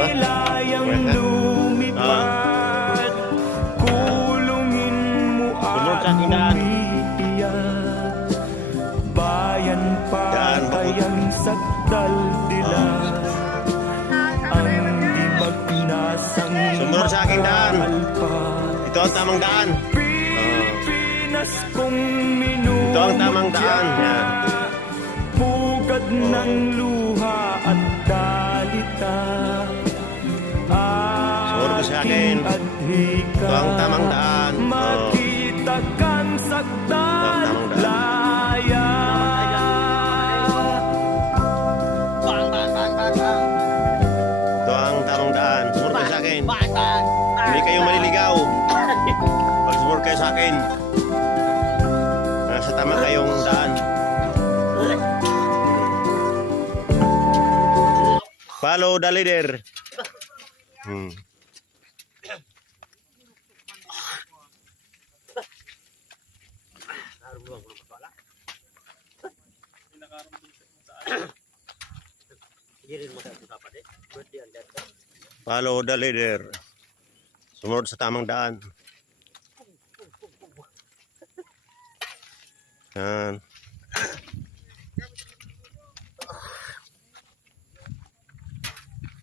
nilayang lumipad, kulungin mo at umiiyak. Bayan patayang sakdal dila, ang dimagnasang sumunod sa aking daan. Ito ang tamang daan. Pilipinas kong minumutya. Ito ang tamang daan. Yan. Pugad ng luha at dalita, sumunod sa akin. adhika. Ito ang tamang daan. Makita kang sakdal laya. Ito ang tamang daan. Sumunod kayo sa akin. Hindi kayo maliligaw. Pag sumunod kayo sa akin, nasa tama kayong daan. Follow the leader. Follow the leader. Sumunod sa tamang daan. Yan.